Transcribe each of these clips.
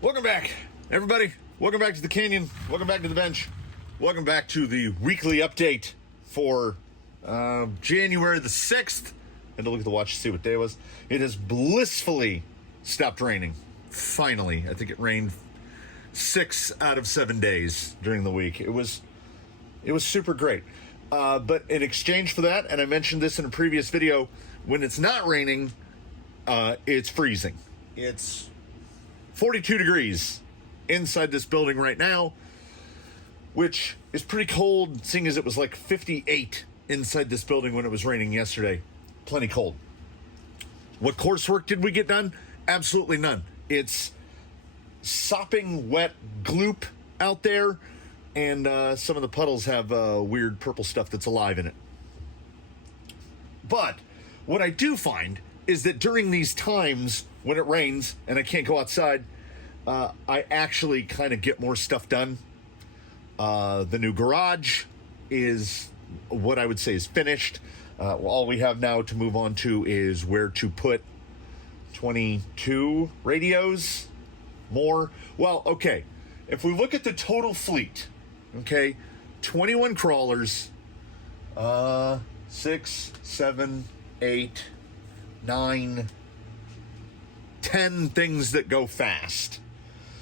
Welcome back, everybody. Welcome back to the canyon. Welcome back to the bench. Welcome back to the weekly update for January the 6th. And to look at the watch to see what day it was. It has blissfully stopped raining. Finally. I think it rained 6 out of 7 days during the week. It was super great. But in exchange for that, and I mentioned this in a previous video, when it's not raining, it's freezing. It's 42 degrees inside this building right now, which is pretty cold, seeing as it was like 58 inside this building when it was raining yesterday. Plenty cold. What coursework did we get done? Absolutely none. It's sopping wet gloop out there, and some of the puddles have weird purple stuff that's alive in it. But what I do find is that during these times when it rains and I can't go outside, I actually kind of get more stuff done. The new garage is what I would say is finished. All we have now to move on to is where to put 22 radios more. Well, okay, if we look at the total fleet, okay, 21 crawlers, 6, 7, 8, 9, 10 things that go fast.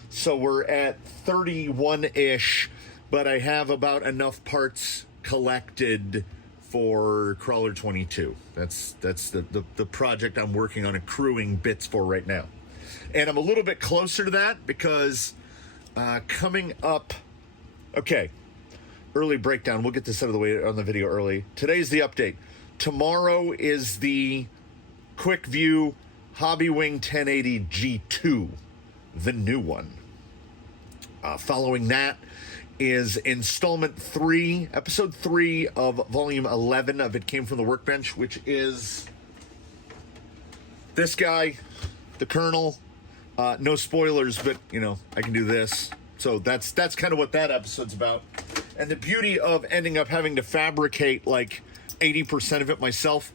So we're at 31-ish, but I have about enough parts collected for crawler 22. That's the project I'm working on accruing bits for right now. And I'm a little bit closer to that because coming up, okay, early breakdown. We'll get this out of the way on the video early. Today's the update. Tomorrow is the quick view Hobbywing 1080 G2, the new one. Following that is installment 3, episode 3 of volume 11 of It Came From the Workbench, which is this guy, the Colonel. No spoilers, but, you know, I can do this. So that's kind of what that episode's about. And the beauty of ending up having to fabricate like 80% of it myself,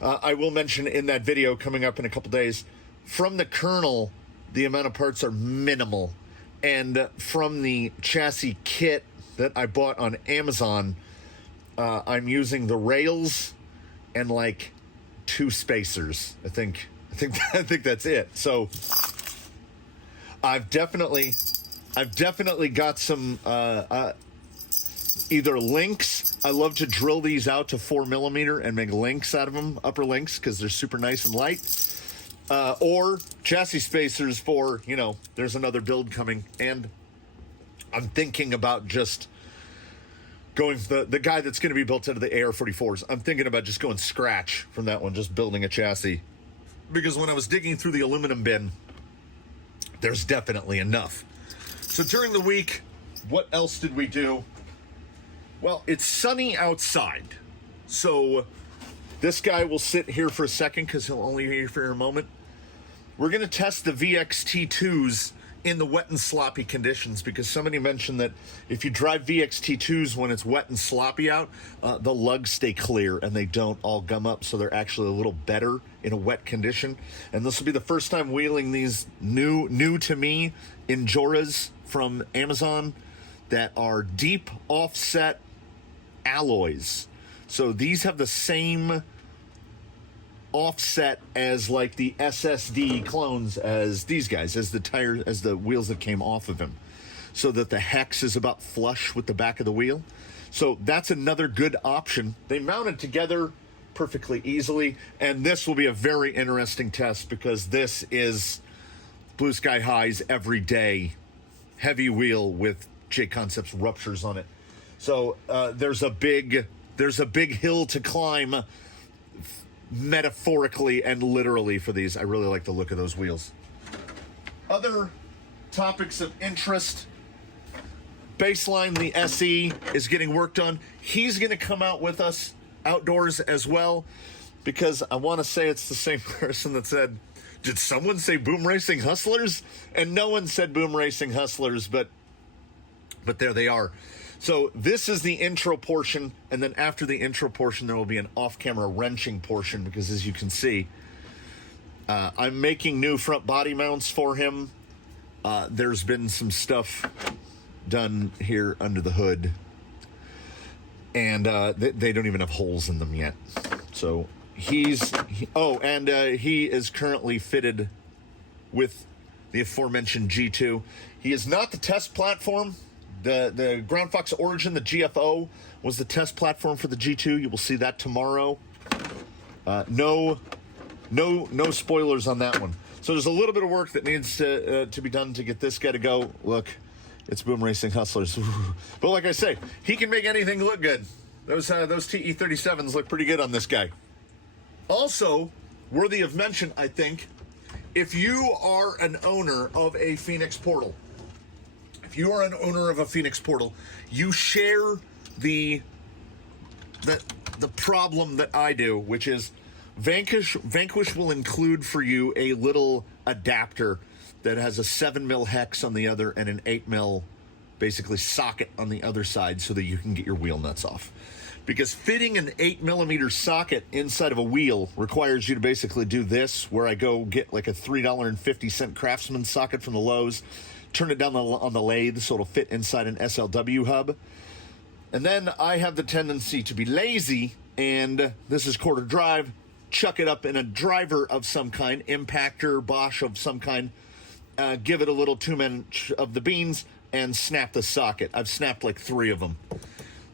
I will mention in that video coming up in a couple days, from the Colonel, the amount of parts are minimal. And from the chassis kit that I bought on Amazon, I'm using the rails and like 2 spacers. I think that's it. So I've definitely got some either links. I love to drill these out to 4mm and make links out of them, upper links, because they're super nice and light. Or chassis spacers for, you know, there's another build coming. And I'm thinking about just going the guy that's going to be built out of the AR-44s. I'm thinking about just going scratch from that one, just building a chassis. Because when I was digging through the aluminum bin, there's definitely enough. So during the week, what else did we do? Well, it's sunny outside. So this guy will sit here for a second because he'll only be here for a moment. We're going to test the VXT2s in the wet and sloppy conditions because somebody mentioned that if you drive VXT2s when it's wet and sloppy out, the lugs stay clear and they don't all gum up, so they're actually a little better in a wet condition. And this will be the first time wheeling these new to me Injoras from Amazon that are deep offset alloys. So these have the same offset as like the SSD clones as these guys, as the tire, as the wheels that came off of him, so that the hex is about flush with the back of the wheel. So that's another good option. They mounted together perfectly easily, and this will be a very interesting test because this is Blue Sky High's everyday heavy wheel with J Concepts ruptures on it. So there's a big hill to climb, metaphorically and literally, for these. I really like the look of those wheels. Other topics of interest. Baseline, the SE, is getting worked on. He's going to come out with us outdoors as well, because I want to say it's the same person that said, did someone say Boom Racing Hustlers? And no one said Boom Racing Hustlers, but there they are. So this is the intro portion, and then after the intro portion, there will be an off-camera wrenching portion, because as you can see, I'm making new front body mounts for him. there's been some stuff done here under the hood, and they don't even have holes in them yet. So he is currently fitted with the aforementioned G2. He is not the test platform. The Ground Fox Origin, the GFO, was the test platform for the G2. You will see that tomorrow. No spoilers on that one. So there's a little bit of work that needs to be done to get this guy to go. Look, it's Boom Racing Hustlers. But like I say, he can make anything look good. Those TE37s look pretty good on this guy. Also, worthy of mention, I think, if you are an owner of a Phoenix Portal, you share the problem that I do, which is Vanquish will include for you a little adapter that has a 7mm hex on the other and an 8mm basically socket on the other side so that you can get your wheel nuts off. Because fitting an 8mm socket inside of a wheel requires you to basically do this, where I go get like a $3.50 Craftsman socket from the Lowe's, turn it down on the lathe so it'll fit inside an SLW hub. And then I have the tendency to be lazy, and this is quarter drive, chuck it up in a driver of some kind, impactor, Bosch of some kind, give it a little 2-inch of the beans, and snap the socket. I've snapped like 3 of them.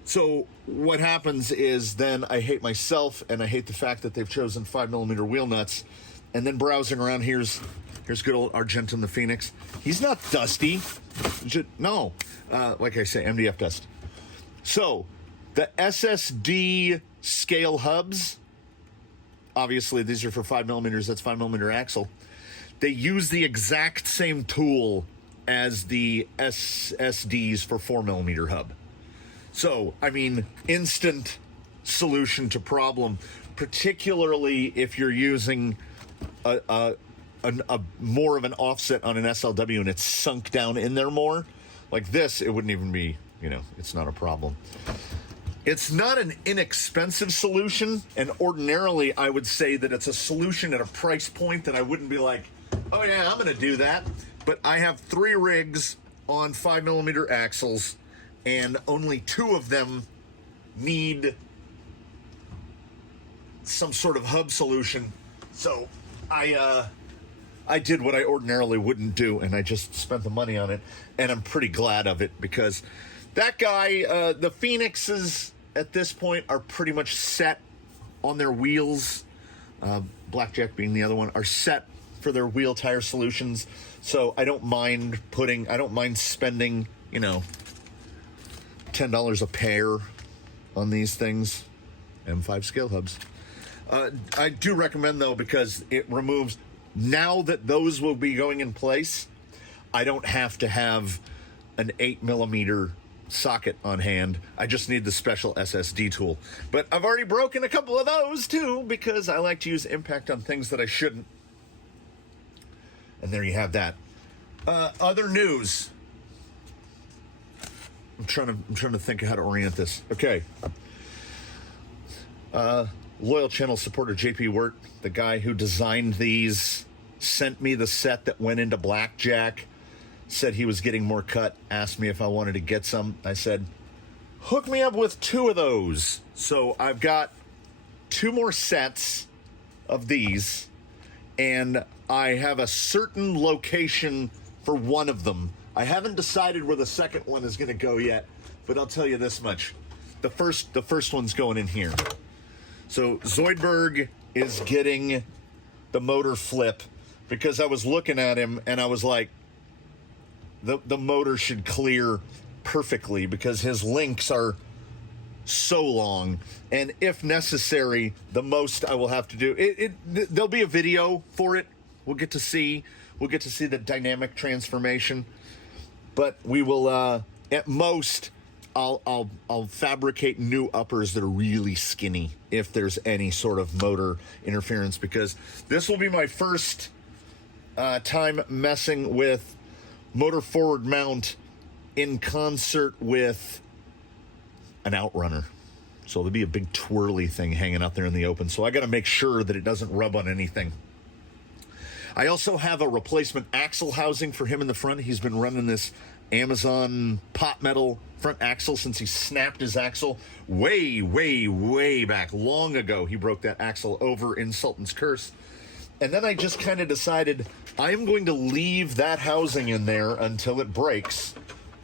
So what happens is then I hate myself, and I hate the fact that they've chosen 5mm wheel nuts. And then browsing around, here's good old Argentum the Phoenix. He's not dusty. No. Like I say, MDF dust. So the SSD scale hubs, obviously these are for 5mm. That's 5mm axle. They use the exact same tool as the SSDs for 4mm hub. So, I mean, instant solution to problem, particularly if you're using a more of an offset on an SLW and it's sunk down in there more. Like this, it wouldn't even be, it's not a problem. It's not an inexpensive solution, and ordinarily I would say that it's a solution at a price point that I wouldn't be like, oh yeah, I'm going to do that. But I have 3 rigs on 5mm axles, and only 2 of them need some sort of hub solution. So I did what I ordinarily wouldn't do, and I just spent the money on it, and I'm pretty glad of it, because that guy, the Phoenixes at this point are pretty much set on their wheels. Blackjack being the other one, are set for their wheel tire solutions. So I don't mind spending, $10 a pair on these things. M5 scale hubs. I do recommend, though, because it removes, now that those will be going in place, I don't have to have an 8mm socket on hand. I just need the special SSD tool. But I've already broken a couple of those, too, because I like to use impact on things that I shouldn't. And there you have that. Other news. I'm trying to think of how to orient this. Okay. Loyal channel supporter JP Wirt, the guy who designed these, sent me the set that went into Blackjack, said he was getting more cut, asked me if I wanted to get some. I said, hook me up with 2 of those. So I've got 2 more sets of these, and I have a certain location for one of them. I haven't decided where the second one is going to go yet, but I'll tell you this much. The first one's going in here. So Zoidberg is getting the motor flip, because I was looking at him and I was like, the motor should clear perfectly, because his links are so long, and if necessary, the most I will have to do there'll be a video for it. We'll get to see the dynamic transformation, but we will at most I'll fabricate new uppers that are really skinny if there's any sort of motor interference, because this will be my first time messing with motor forward mount in concert with an outrunner. So there'll be a big twirly thing hanging out there in the open. So I got to make sure that it doesn't rub on anything. I also have a replacement axle housing for him in the front. He's been running this Amazon pot metal front axle since he snapped his axle way back. Long ago, he broke that axle over in Sultan's Curse. And then I just kind of decided I am going to leave that housing in there until it breaks,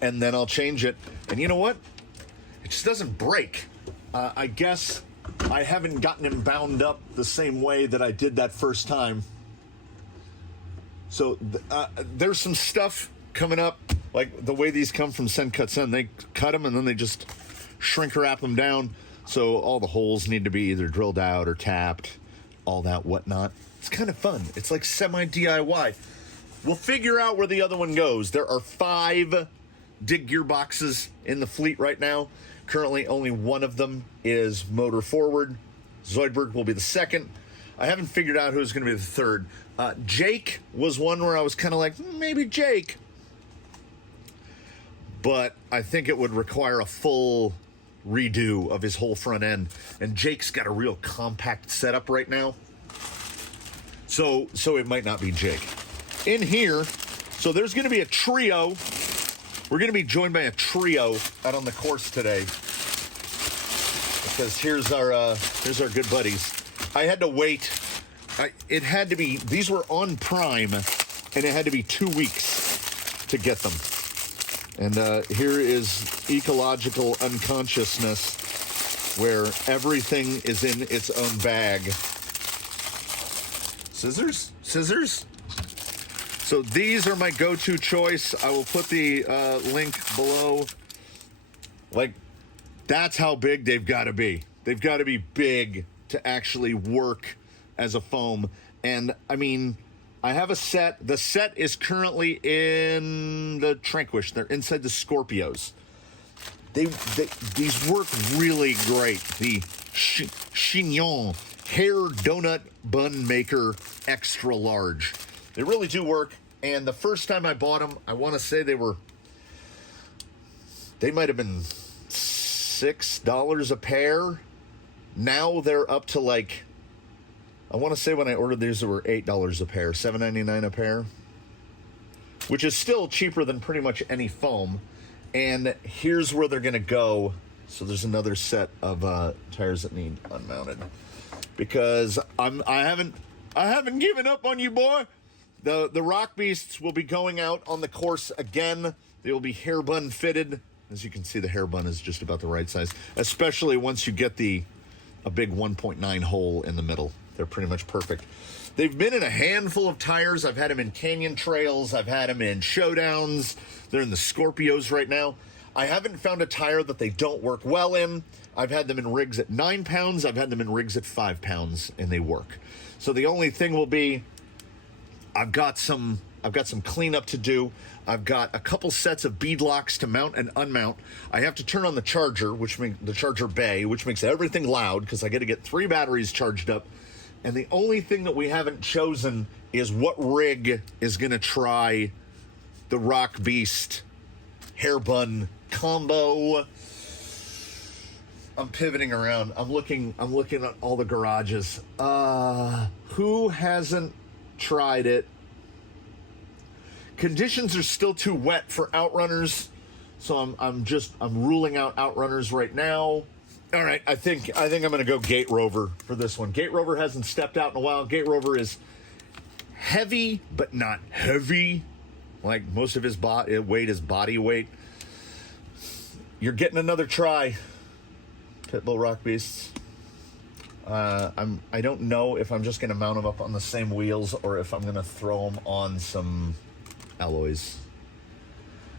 and then I'll change it. And you know what? It just doesn't break. I guess I haven't gotten him bound up the same way that I did that first time. So there's some stuff coming up, like the way these come from Sen Cut Sen. They cut them and then they just shrink wrap them down. So all the holes need to be either drilled out or tapped, all that whatnot. It's kind of fun. It's like semi-DIY. We'll figure out where the other one goes. There are 5 dig gearboxes in the fleet right now. Currently, only one of them is motor forward. Zoidberg will be the second. I haven't figured out who's going to be the third. Jake was one where I was kind of like, maybe Jake. But I think it would require a full redo of his whole front end. And Jake's got a real compact setup right now. So it might not be Jake. In here, so there's going to be a trio. We're going to be joined by a trio out on the course today. Because here's our good buddies. I had to wait. It had to be, these were on Prime, and it had to be 2 weeks to get them. And here is ecological unconsciousness, where everything is in its own bag. Scissors? So these are my go-to choice. I will put the link below. Like, that's how big they've got to be. They've got to be big to actually work as a foam. And, I mean, I have a set. The set is currently in the Tranquish. They're inside the Scorpios. These work really great. The Chignon Hair Donut Bun Maker Extra Large. They really do work. And the first time I bought them, I want to say they might have been $6 a pair. Now they're up to like, I want to say when I ordered these, they were $8 a pair, $7.99 a pair, which is still cheaper than pretty much any foam. And here's where they're going to go. So there's another set of tires that need unmounted, because I haven't given up on you, boy. The Rock Beasts will be going out on the course again. They will be hair bun fitted. As you can see, the hair bun is just about the right size, especially once you get a big 1.9 hole in the middle. They're pretty much perfect. They've been in a handful of tires. I've had them in Canyon Trails. I've had them in Showdowns. They're in the Scorpios right now. I haven't found a tire that they don't work well in. I've had them in rigs at 9 pounds. I've had them in rigs at 5 pounds, and they work. So the only thing will be, I've got some cleanup to do. I've got a couple sets of bead locks to mount and unmount. I have to turn on the charger, the charger bay, which makes everything loud because I got to get 3 batteries charged up. And the only thing that we haven't chosen is what rig is going to try the Rock Beast hair bun combo. I'm pivoting around. I'm looking at all the garages. Who hasn't tried it? Conditions are still too wet for Outrunners, so I'm ruling out Outrunners right now. All right, I think I'm going to go Gate Rover for this one. Gate Rover hasn't stepped out in a while. Gate Rover is heavy, but not heavy. Like most of his weight is body weight. You're getting another try, Pitbull Rock Beasts. I don't know if I'm just going to mount them up on the same wheels or if I'm going to throw them on some alloys.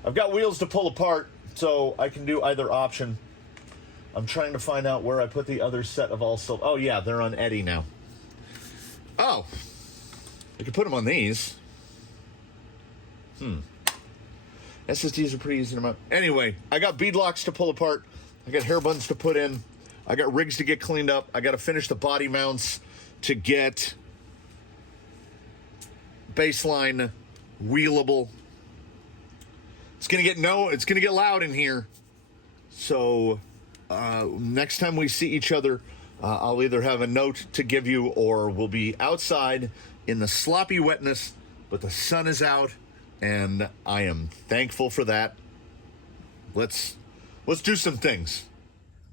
I've got wheels to pull apart, so I can do either option. I'm trying to find out where I put the other set of also. Oh yeah, they're on Eddie now. Oh, I could put them on these. SSDs are pretty easy to mount. Anyway, I got bead locks to pull apart. I got hair buns to put in. I got rigs to get cleaned up. I got to finish the body mounts to get baseline wheelable. It's gonna get loud in here. So next time we see each other, I'll either have a note to give you or we'll be outside in the sloppy wetness, but the sun is out, and I am thankful for that. Let's do some things.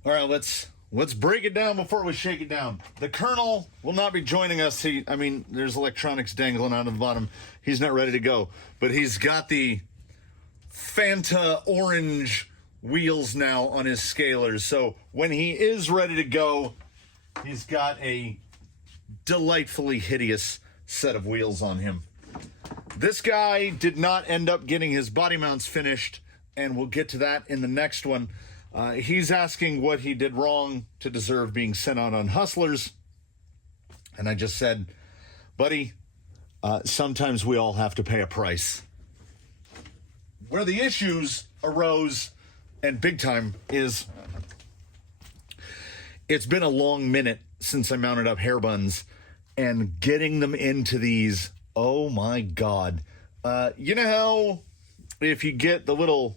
All right, let's break it down before we shake it down. The Colonel will not be joining us. There's electronics dangling out of the bottom. He's not ready to go, but he's got the Fanta orange wheels now on his scalers. So when he is ready to go, he's got a delightfully hideous set of wheels on him. This guy did not end up getting his body mounts finished, and we'll get to that in the next one. He's asking what he did wrong to deserve being sent out on Hustlers. And I just said, buddy, sometimes we all have to pay a price. Where the issues arose, and big time, is it's been a long minute since I mounted up hair buns, and getting them into these, oh my God. You know how if you get a little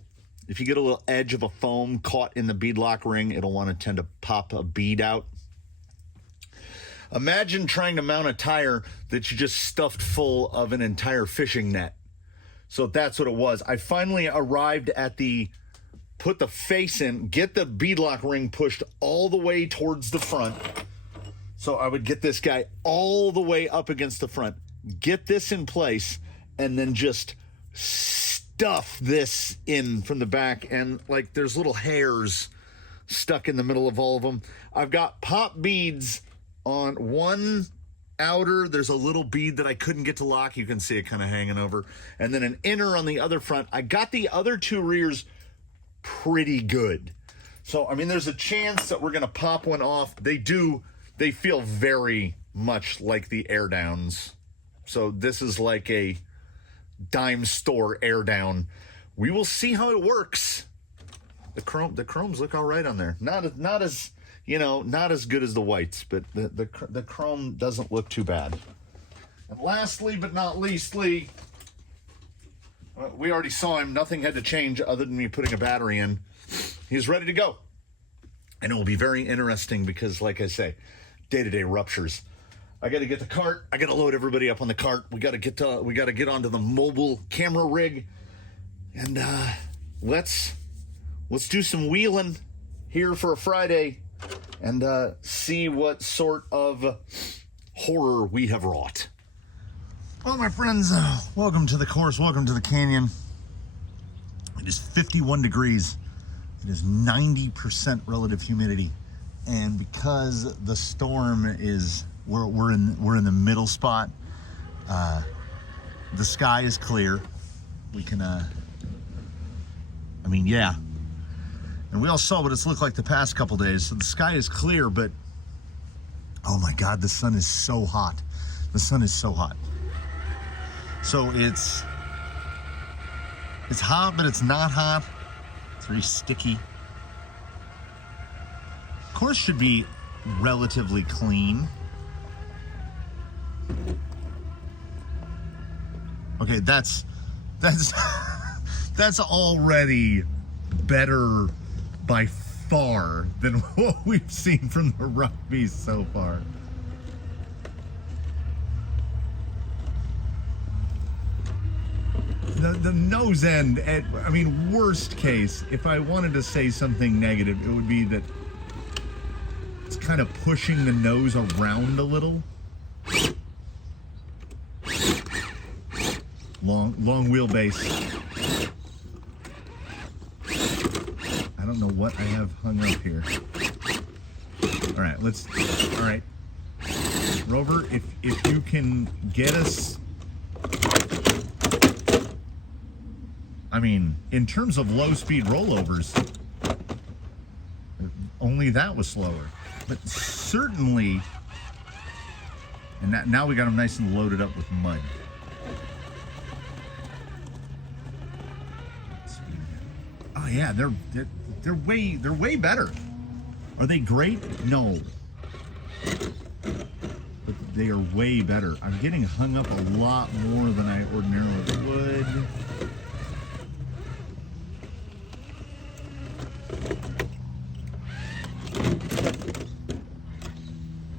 edge of a foam caught in the beadlock ring, it'll want to tend to pop a bead out? Imagine trying to mount a tire that you just stuffed full of an entire fishing net. So that's what it was. I finally arrived at put the face in, get the beadlock ring pushed all the way towards the front. So I would get this guy all the way up against the front, get this in place, and then just stuff this in from the back. And like there's little hairs stuck in the middle of all of them. I've got pop beads on one outer. There's a little bead that I couldn't get to lock. You can see it kind of hanging over. And then an inner on the other front. I got the other two rears pretty good. So, there's a chance that we're going to pop one off. They feel very much like the air downs. So this is like a dime store air down. We will see how it works. The chromes look all right on there. Not as good as the whites, but the chrome doesn't look too bad. And lastly, but not leastly, we already saw him. Nothing had to change other than me putting a battery in. He's ready to go. And it will be very interesting because, like I say, day-to-day ruptures. I got to get the cart. I got to load everybody up on the cart. We got to get onto the mobile camera rig. And let's do some wheeling here for a Friday and see what sort of horror we have wrought. Well, my friends, welcome to the course. Welcome to the canyon. It is 51 degrees. It is 90% relative humidity. And because the storm is, we're in the middle spot, the sky is clear. We can, yeah. And we all saw what it's looked like the past couple days. So the sky is clear, but oh my God, the sun is so hot. The sun is so hot. So it's hot, but it's not hot. It's very sticky. Course should be relatively clean. Okay, that's already better by far than what we've seen from the rugby so far. The nose end, worst case, if I wanted to say something negative, it would be that it's kind of pushing the nose around a little. Long wheelbase. I don't know what I have hung up here. All right, Rover, if you can get us, in terms of low speed rollovers, only that was slower. But certainly, and now we got them nice and loaded up with mud. Oh yeah, they're way better. Are they great? No. But they are way better. I'm getting hung up a lot more than I ordinarily would.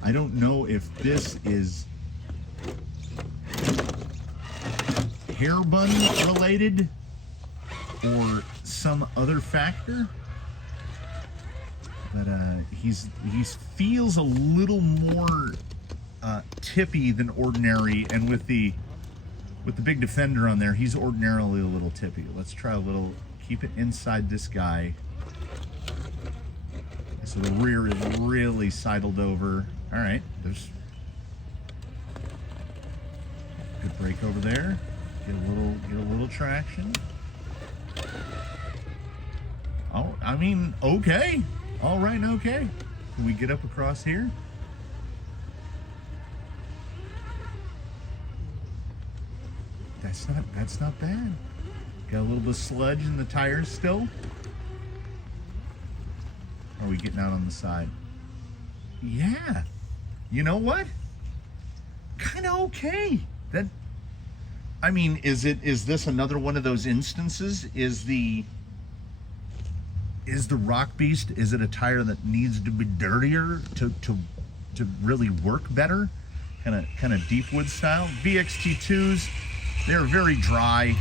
I don't know if this is hair bun related or some other factor. But he feels a little more tippy than ordinary, and with the big defender on there, he's ordinarily a little tippy. Let's try a little, keep it inside this guy. So the rear is really sidled over. All right, there's good brake over there. Get a little traction. Oh, I mean, okay. All right, okay. Can we get up across here? That's not bad. Got a little bit of sludge in the tires still. Are we getting out on the side? Yeah. You know what? Kind of okay. I mean, is this another one of those instances? Is the Rock Beast, is it a tire that needs to be dirtier to really work better? Kind of deep wood style. VXT2s, they're very dry,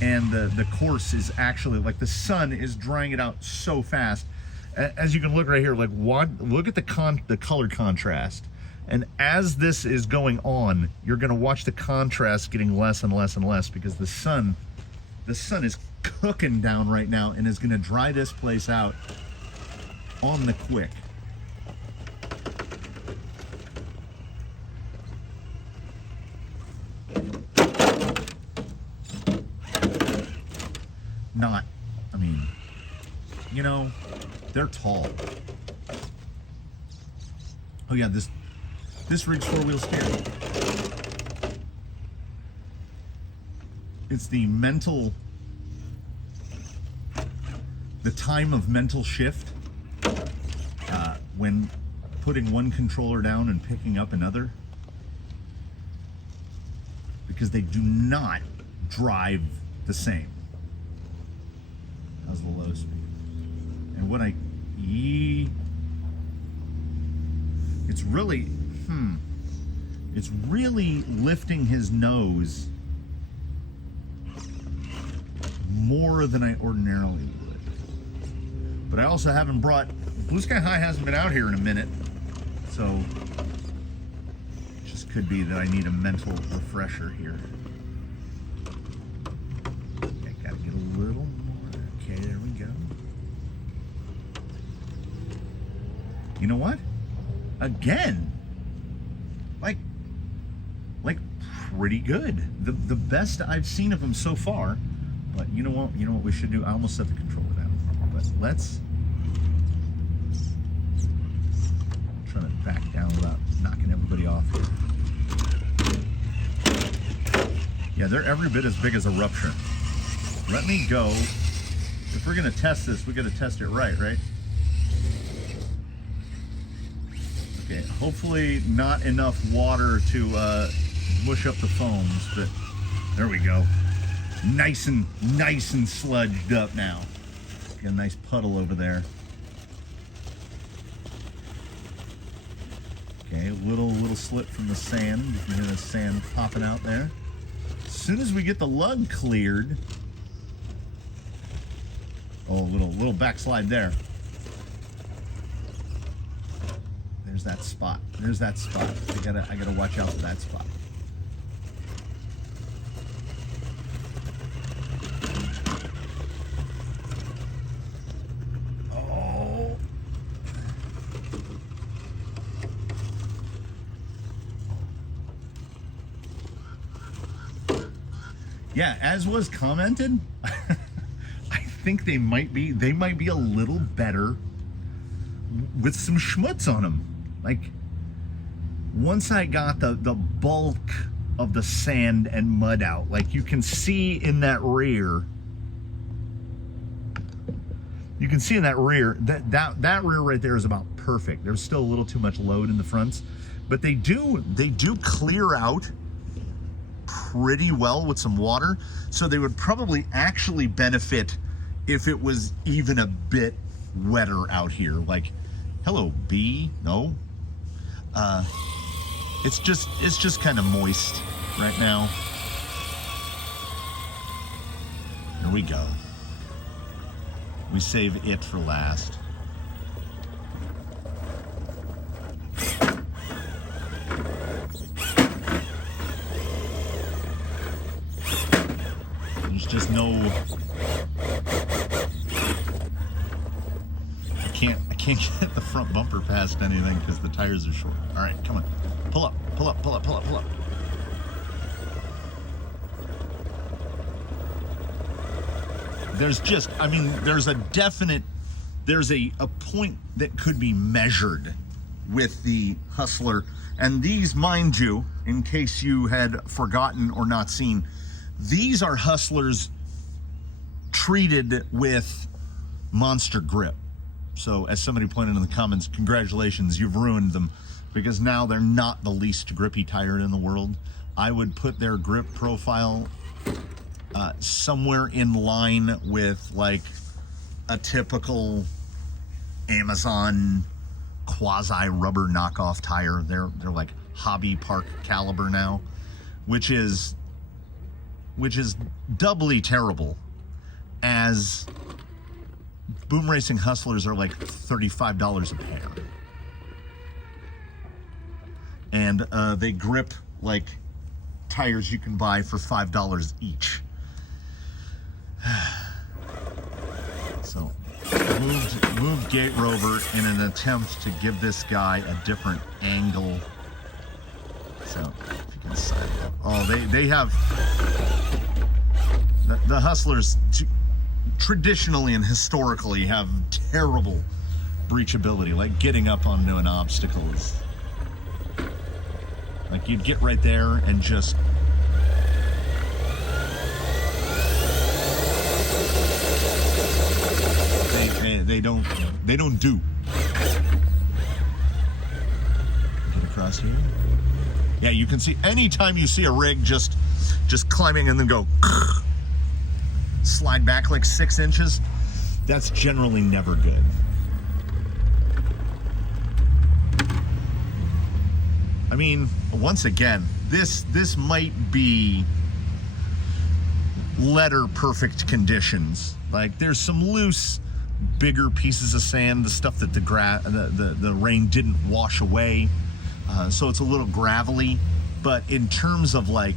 and the course is actually, like, the sun is drying it out so fast. As you can look right here, like, look at the color contrast. And as this is going on, you're going to watch the contrast getting less and less and less, because the sun is cooking down right now and is going to dry this place out on the quick. I mean, you know, they're tall. Oh yeah, this rig's four-wheel steering. It's the time of mental shift when putting one controller down and picking up another, because they do not drive the same. How's the low speed? And it's really lifting his nose more than I ordinarily would. But I also haven't brought, Blue Sky High hasn't been out here in a minute, so it just could be that I need a mental refresher here. Okay, gotta get a little more. Okay, there we go. You know what? Again, like pretty good. The best I've seen of him so far. But you know what? You know what we should do? I almost set the controller down. But let's try to back down without knocking everybody off here. Yeah, they're every bit as big as a Rupture. Let me go. If we're gonna test this, we gotta test it right? Okay, hopefully not enough water to mush up the foams, but there we go. Nice and sludged up now. Got a nice puddle over there. Okay, a little slip from the sand. You can hear the sand popping out there. As soon as we get the lug cleared, oh, a little backslide there. There's that spot. I gotta watch out for that spot. Oh. Yeah, as was commented, I think they might be a little better with some schmutz on them. Like, once I got the bulk of the sand and mud out, like you can see in that rear, that rear right there is about perfect. There's still a little too much load in the fronts, but they do clear out pretty well with some water. So they would probably actually benefit if it was even a bit wetter out here. Like, hello, bee. No. It's just kind of moist right now. we go. We save it for last. There's just no... I can't get the front bumper past anything because the tires are short. All right, come on. Pull up, pull up, pull up, pull up, pull up. There's just, I mean, there's a definite, there's a point that could be measured with the Hustler. And these, mind you, in case you had forgotten or not seen, these are Hustlers treated with Monster Grip. So as somebody pointed in the comments, congratulations, you've ruined them, because now they're not the least grippy tire in the world. I would put their grip profile somewhere in line with like a typical Amazon quasi rubber knockoff tire. They're like hobby park caliber now, which is doubly terrible, as Boom Racing Hustlers are like $35 a pair. And they grip like tires you can buy for $5 each. So, moved Gate Rover in an attempt to give this guy a different angle. So, if you can side it up. Oh, they have... The Hustlers... traditionally and historically have terrible breachability. Like getting up onto an obstacle is like you'd get right there and just they don't do. Get across here. Yeah, you can see anytime you see a rig just climbing and then go slide back like 6 inches, that's generally never good. I mean, once again, this might be letter perfect conditions. Like there's some loose, bigger pieces of sand, the stuff that the rain didn't wash away, so it's a little gravelly. But in terms of like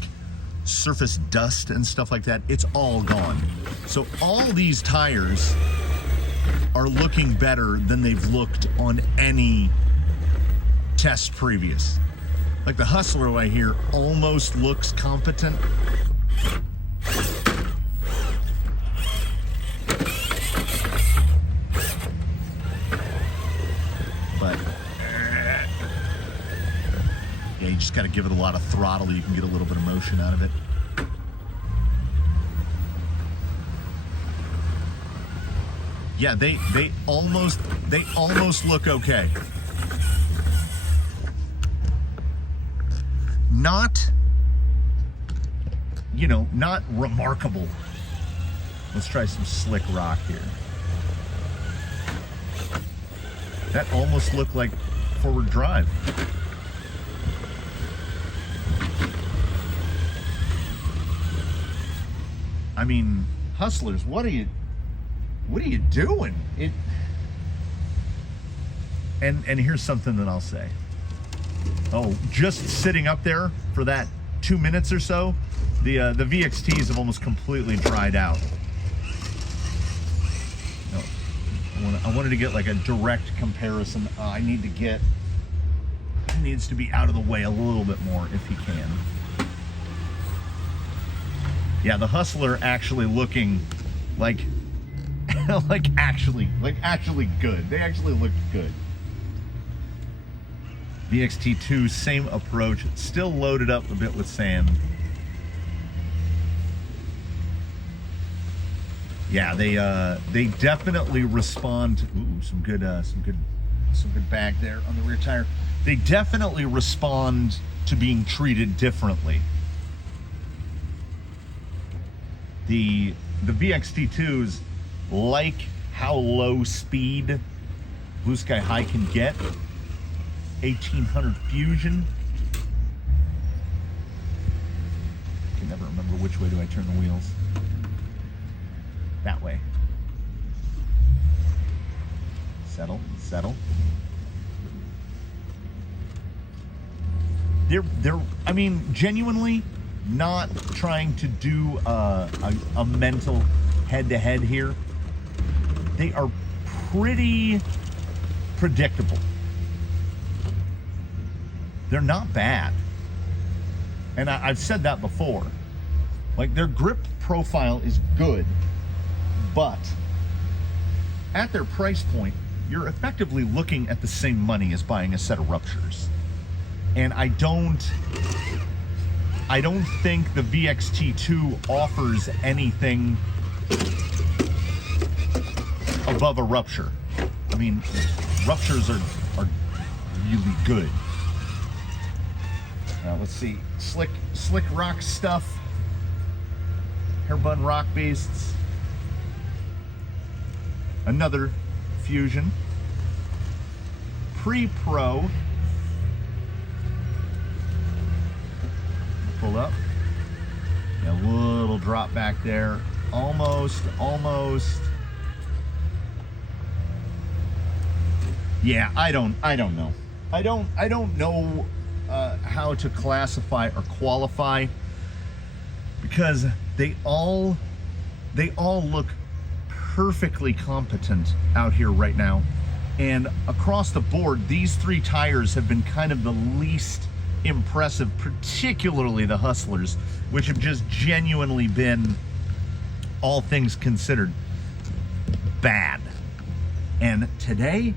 surface dust and stuff like that, it's all gone. So all these tires are looking better than they've looked on any test previous. Like the Hustler right here almost looks competent. But yeah, you just got to give it a lot of throttle. You can get a little bit of motion out of it. Yeah, they almost look okay. Not, you know, not remarkable. Let's try some slick rock here. That almost looked like forward drive. I mean, Hustlers, what are you doing? And here's something that I'll say. Oh, just sitting up there for that 2 minutes or so, the VXTs have almost completely dried out. No, I wanted to get like a direct comparison. It needs to be out of the way a little bit more if he can. Yeah, the Hustler actually looking like actually good. They actually looked good. VXT2, same approach, still loaded up a bit with sand. Yeah, they definitely respond. Ooh, some good bag there on the rear tire. They definitely respond to being treated differently. The VXT2s like how low speed Blue Sky High can get. 1800 Fusion. I can never remember which way do I turn the wheels. That way. Settle, settle. They're I mean, genuinely not trying to do a mental head-to-head here. They are pretty predictable. They're not bad. And I've said that before. Like, their grip profile is good, but at their price point, you're effectively looking at the same money as buying a set of ruptures. And I don't think the VXT2 offers anything above a rupture. I mean, ruptures are really good. Let's see, slick rock stuff, Hairbun rock beasts, another fusion, pre-pro. Pull up, a little drop back there, almost. Yeah, I don't know. I don't know how to classify or qualify, because they all look perfectly competent out here right now. And across the board, these three tires have been kind of the least impressive, particularly the Hustlers, which have just genuinely been, all things considered, bad. And today,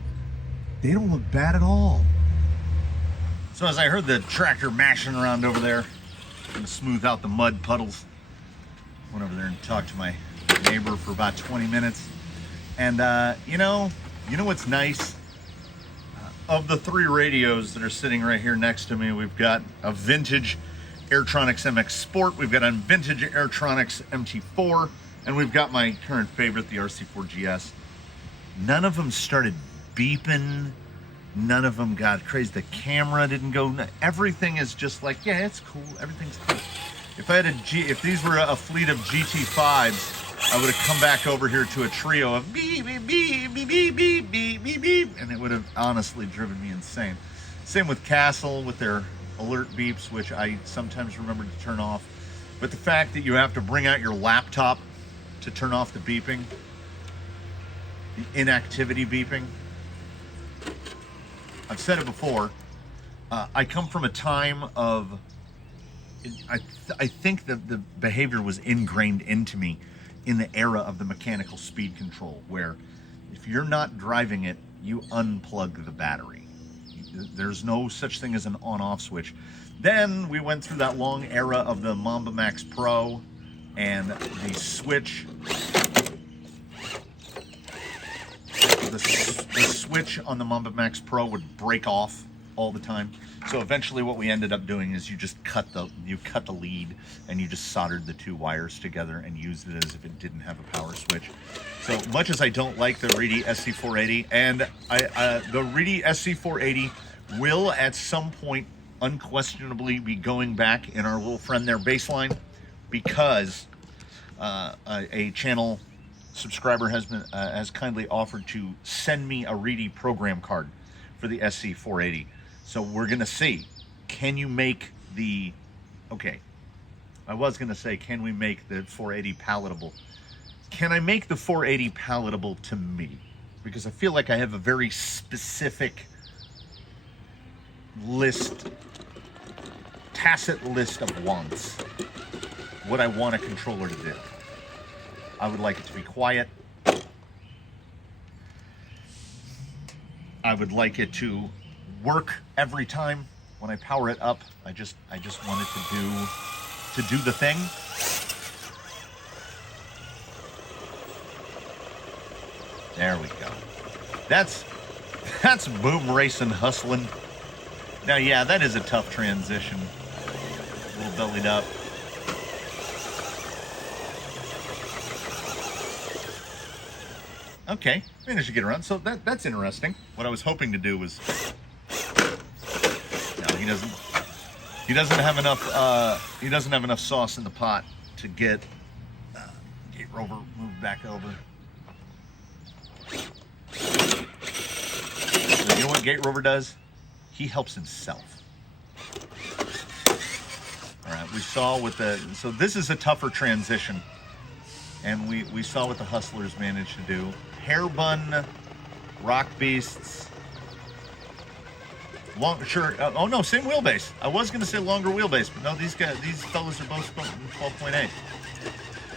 they don't look bad at all. So as I heard the tractor mashing around over there, to smooth out the mud puddles, went over there and talked to my neighbor for about 20 minutes. And you know what's nice? Of the three radios that are sitting right here next to me, we've got a vintage Airtronics MX Sport, we've got a vintage Airtronics MT4, and we've got my current favorite, the RC4 GS. None of them started beeping. None of them got crazy. The camera didn't go. Everything is just like, yeah, it's cool. Everything's cool. If these were a fleet of GT5s, I would have come back over here to a trio of beep, beep, beep, beep, beep, beep, beep, beep, beep, and it would have honestly driven me insane. Same with Castle with their alert beeps, which I sometimes remember to turn off. But the fact that you have to bring out your laptop to turn off the beeping, the inactivity beeping. I've said it before. I come from a time of, I think that the behavior was ingrained into me in the era of the mechanical speed control, where if you're not driving it, you unplug the battery. There's no such thing as an on-off switch. Then we went through that long era of the Mamba Max Pro, and the switch, the switch on the Mamba Max Pro would break off all the time. So eventually what we ended up doing is you cut the lead and you just soldered the two wires together and used it as if it didn't have a power switch. So much as I don't like the Reedy SC480, and the Reedy SC480 will at some point unquestionably be going back in our little friend there baseline, because a channel subscriber has kindly offered to send me a Reedy program card for the SC480. So we're gonna see, can you make the, okay, I was gonna say, can we make the 480 palatable? Can I make the 480 palatable to me? Because I feel like I have a very specific tacit list of wants. What I want a controller to do. I would like it to be quiet. I would like it to work every time when I power it up. I just want it to do the thing. There we go. That's boom racing hustling. Now, yeah, that is a tough transition. A little bellied up. Okay, managed to get around. So that's interesting. What I was hoping to do was, no, he doesn't have enough sauce in the pot to get Rover moved back over. So you know what Gate Rover does? He helps himself. All right, we saw with the, so this is a tougher transition. And we saw what the Hustlers managed to do. Hairbun, Rock Beasts. Oh no, same wheelbase. I was going to say longer wheelbase, but no, these fellas are both 12.8.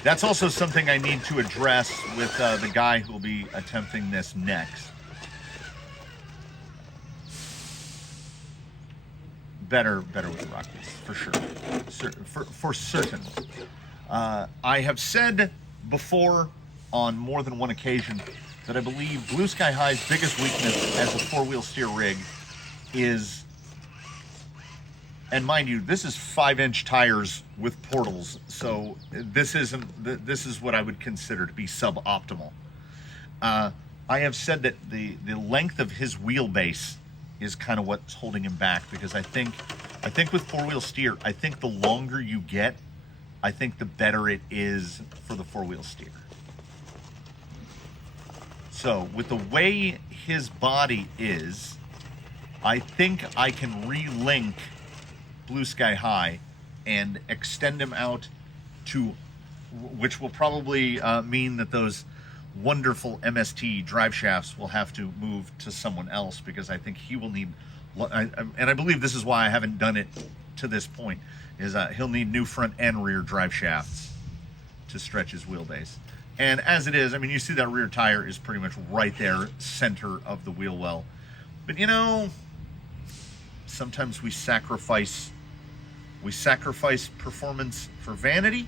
That's also something I need to address with the guy who will be attempting this next. Better with Rock Beasts, for sure. For certain. I have said before on more than one occasion that I believe Blue Sky High's biggest weakness as a four-wheel steer rig is, and mind you, this is 5-inch tires with portals, so this is what I would consider to be suboptimal. I have said that the length of his wheelbase is kind of what's holding him back, because I think with four-wheel steer, I think the longer you get, I think the better it is for the four-wheel steer. So with the way his body is, I think I can relink Blue Sky High and extend him out to, which will probably mean that those wonderful MST drive shafts will have to move to someone else, because I think he will need, and I believe this is why I haven't done it to this point, is he'll need new front and rear drive shafts to stretch his wheelbase. And as it is, I mean, you see that rear tire is pretty much right there, center of the wheel well. But you know, sometimes we sacrifice performance for vanity,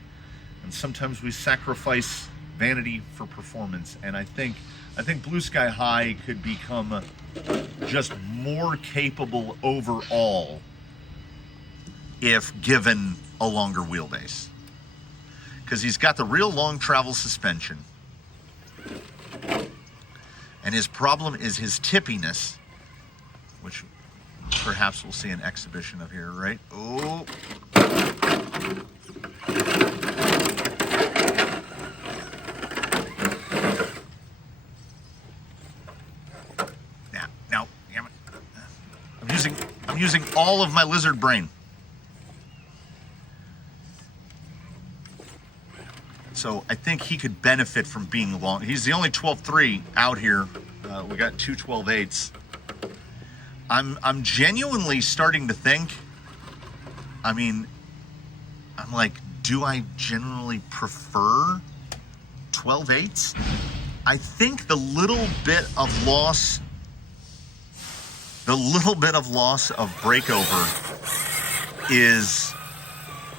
and sometimes we sacrifice vanity for performance. And I think Blue Sky High could become just more capable overall if given a longer wheelbase, because he's got the real long travel suspension, and his problem is his tippiness, which perhaps we'll see an exhibition of here, right? Oh. Now, damn it. I'm using all of my lizard brain. So I think he could benefit from being long. He's the only 12.3 out here. We got two 12.8s. I'm genuinely starting to think, I mean, I'm like, do I generally prefer 12.8s? I think the little bit of loss of breakover is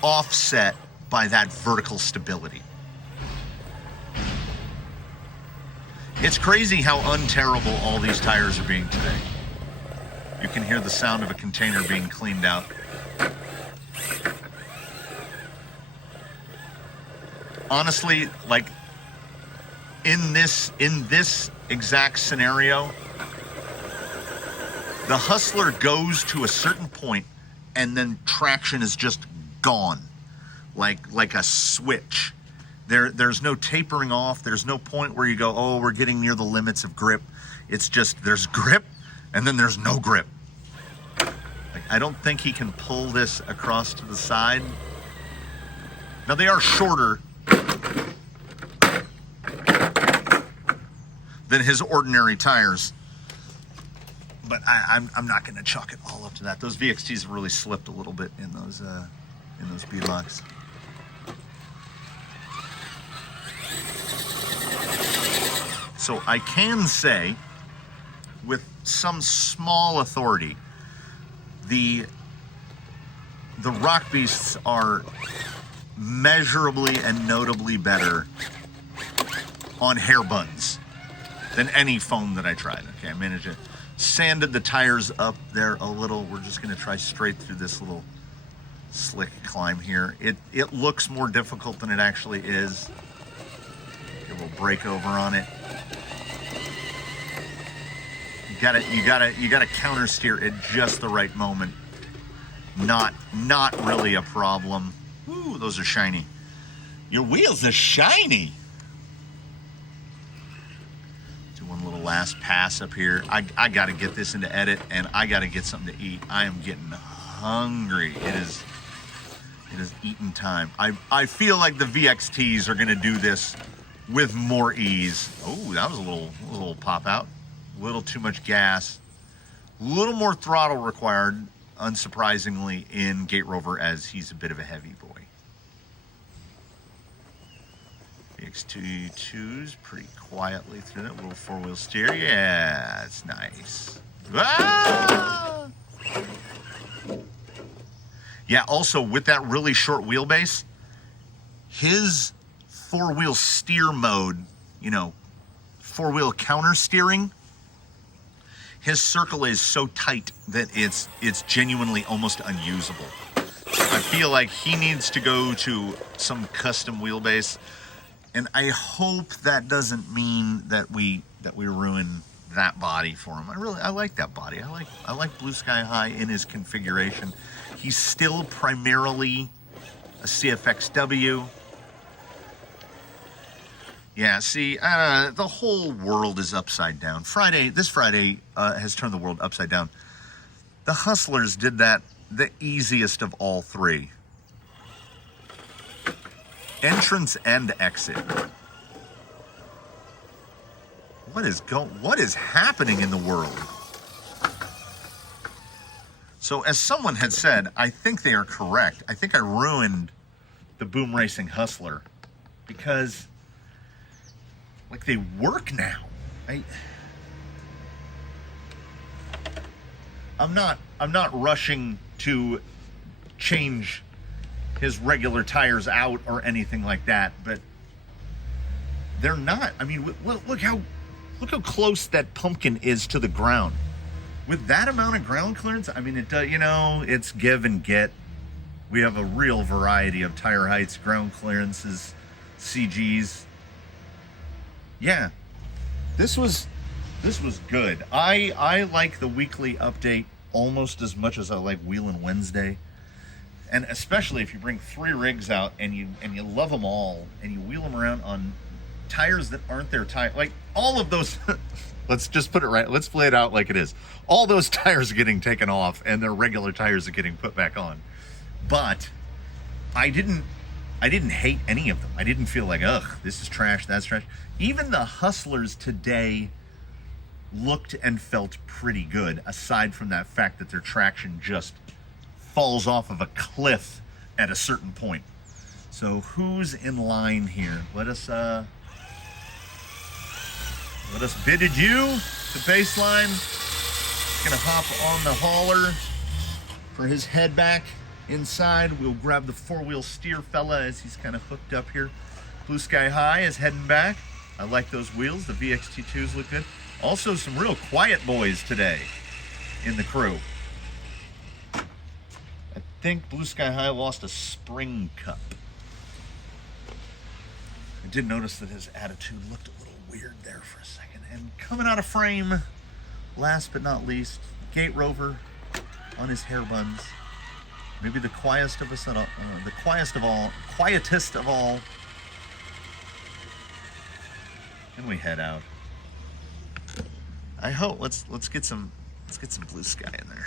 offset by that vertical stability. It's crazy how unterrible all these tires are being today. You can hear the sound of a container being cleaned out. Honestly, like in this exact scenario, the Hustler goes to a certain point and then traction is just gone, like a switch. There's no tapering off. There's no point where you go, oh, we're getting near the limits of grip. It's just there's grip and then there's no grip. Like, I don't think he can pull this across to the side. Now they are shorter than his ordinary tires, but I'm not going to chalk it all up to that. Those VXTs have really slipped a little bit in those beadlocks. So I can say, with some small authority, the Rock Beasts are measurably and notably better on hair buns than any foam that I tried. Okay, I managed it. Sanded the tires up there a little. We're just going to try straight through this little slick climb here. It looks more difficult than it actually is. Get a little break over on it. You gotta counter steer at just the right moment. Not really a problem. Ooh, those are shiny. Your wheels are shiny. last pass up here. I got to get this into edit, and I got to get something to eat. I am getting hungry. It is eating time. I feel like the VXTs are going to do this with more ease. Oh, that was a little pop out. A little too much gas. A little more throttle required, unsurprisingly, in Gate Rover, as he's a bit of a heavy boy. VX22's pretty quietly through that little four-wheel steer. Yeah, it's nice. Ah! Yeah, also with that really short wheelbase, his four-wheel steer mode, you know, four-wheel counter steering, his circle is so tight that it's genuinely almost unusable. I feel like he needs to go to some custom wheelbase, and I hope that doesn't mean that we ruin that body for him. I like that body. I like Blue Sky High in his configuration. He's still primarily a CFXW. Yeah, see, the whole world is upside down. This Friday has turned the world upside down. The Hustlers did that the easiest of all three. Entrance and exit. What is happening in the world? So, as someone had said, I think they are correct. I think I ruined the Boom Racing Hustler because, like, they work now. I'm not rushing to change his regular tires out or anything like that, but they're not. I mean, look how close that pumpkin is to the ground. With that amount of ground clearance, I mean, it's give and get. We have a real variety of tire heights, ground clearances, CGs. Yeah, this was good. I like the weekly update almost as much as I like Wheelin' Wednesday, and especially if you bring 3 rigs out and you love them all and you wheel them around on tires that aren't their tire, like all of those. Let's just put it right. Let's play it out like it is. All those tires are getting taken off and their regular tires are getting put back on. But I didn't hate any of them. I didn't feel like, ugh, this is trash, that's trash. Even the Hustlers today looked and felt pretty good, aside from that fact that their traction just falls off of a cliff at a certain point. So who's in line here? Let us bid adieu to Baseline. Gonna hop on the hauler for his head back inside. We'll grab the four-wheel steer fella as he's kind of hooked up here. Blue Sky High is heading back. I like those wheels. The VXT2s look good. Also some real quiet boys today in the crew. I think Blue Sky High lost a spring cup. I did notice that his attitude looked a little weird there for a second. And coming out of frame, last but not least, Gate Rover on his hair buns. Maybe the quietest of us, quietest of all. And we head out. I hope let's get some blue sky in there.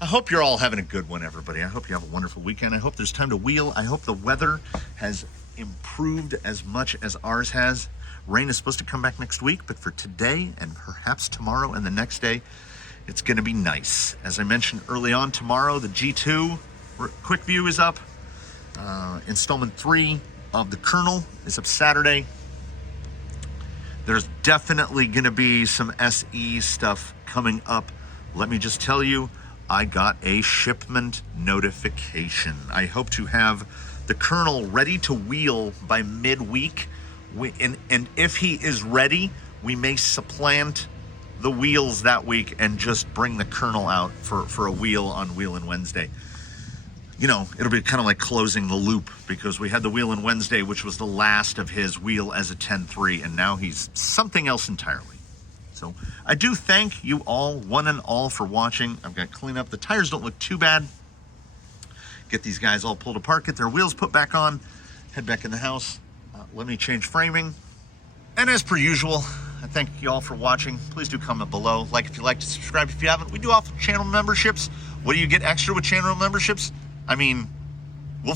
I hope you're all having a good one, everybody. I hope you have a wonderful weekend. I hope there's time to wheel. I hope the weather has improved as much as ours has. Rain is supposed to come back next week, but for today and perhaps tomorrow and the next day, it's going to be nice. As I mentioned early on, tomorrow the G2 quick view is up. Installment 3 of the Colonel is up Saturday. There's definitely going to be some SE stuff coming up. Let me just tell you, I got a shipment notification. I hope to have the Colonel ready to wheel by midweek. And if he is ready, we may supplant the wheels that week and just bring the Colonel out for a wheel on Wheelin' Wednesday. You know, it'll be kind of like closing the loop, because we had the Wheelin' Wednesday, which was the last of his wheel as a 10-3, and now he's something else entirely. So I do thank you all, one and all, for watching. I've got to clean up. The tires don't look too bad. Get these guys all pulled apart, get their wheels put back on, head back in the house. Let me change framing. And as per usual, I thank you all for watching. Please do comment below. Like if you like, subscribe if you haven't. We do offer channel memberships. What do you get extra with channel memberships? I mean, we'll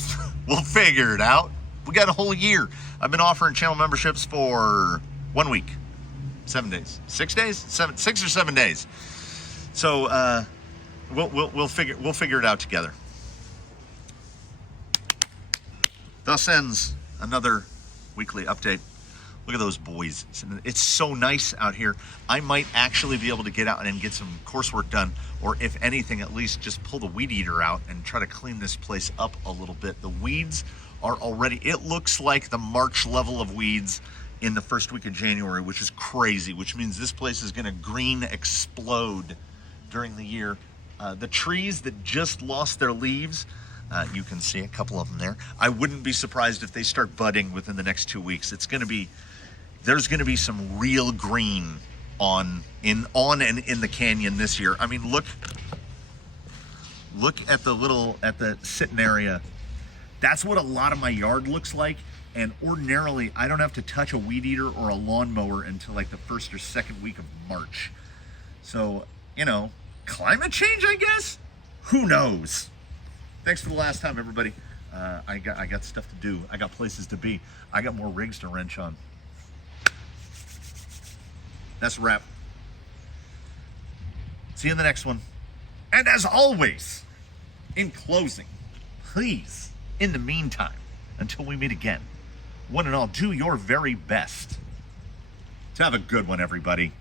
figure it out. We got a whole year. I've been offering channel memberships for 1 week, 7 days, 6 days, 6 or 7 days. So we'll figure it out together. Thus ends another weekly update. Look at those boys. It's so nice out here. I might actually be able to get out and get some coursework done, or if anything, at least just pull the weed eater out and try to clean this place up a little bit. The weeds are already, it looks like the March level of weeds in the first week of January, which is crazy, which means this place is gonna green explode during the year. The trees that just lost their leaves, you can see a couple of them there. I wouldn't be surprised if they start budding within the next 2 weeks. There's gonna be some real green on and in the canyon this year. I mean, look at the sitting area. That's what a lot of my yard looks like. And ordinarily, I don't have to touch a weed eater or a lawnmower until like the first or second week of March. So, you know, climate change, I guess? Who knows? Thanks for the last time, everybody. I got stuff to do. I got places to be. I got more rigs to wrench on. That's a wrap. See you in the next one. And as always, in closing, please, in the meantime, until we meet again, one and all, do your very best to have a good one, everybody.